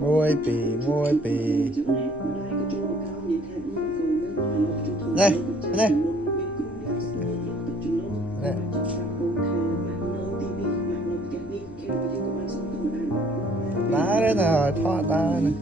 Môi pì đây đây đây đá đấy nào thoa ta này.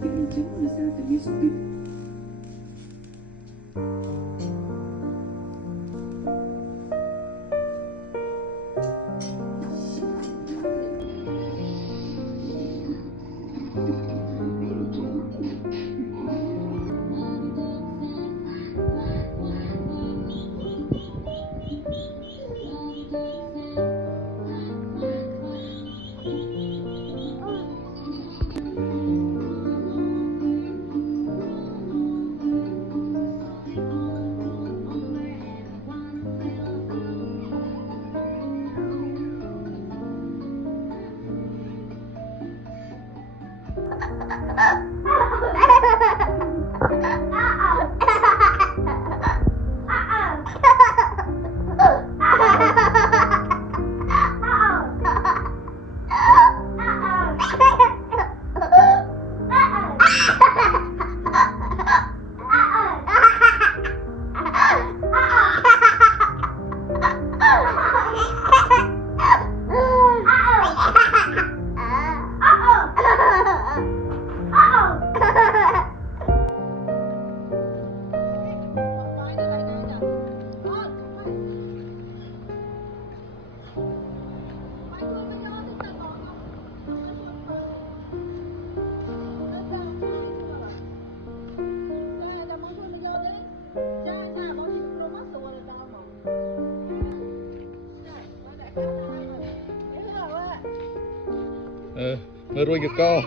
Mới ruồi được co.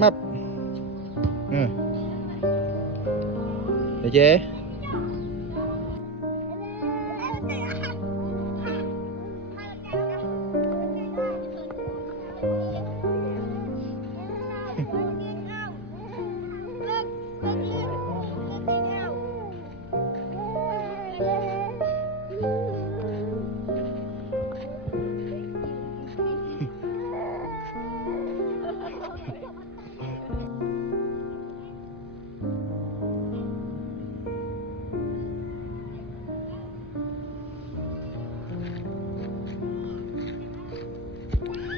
Mập. Được chưa?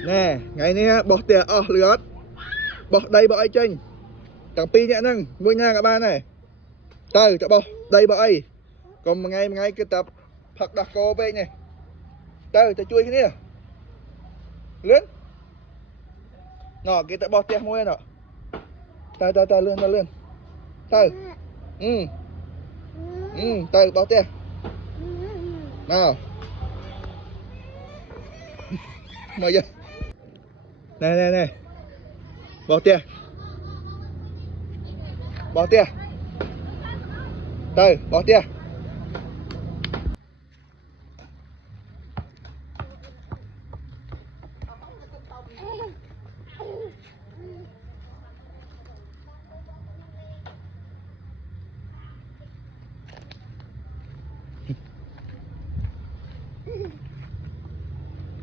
Nè, ngày nay bỏ tiền lửa bỏ đây bỏ ai chênh tặng pi nhẹ nâng mua nha các bạn này từ cho bỏ đây bỏ ai còn ngày cái tập phật đặc cô về này từ cho chui cái này lớn nọ cái tập bỏ tiền mua nọ ta lươn từ từ bỏ tiền nào mời giờ này bỏ tiền từ bỏ tiền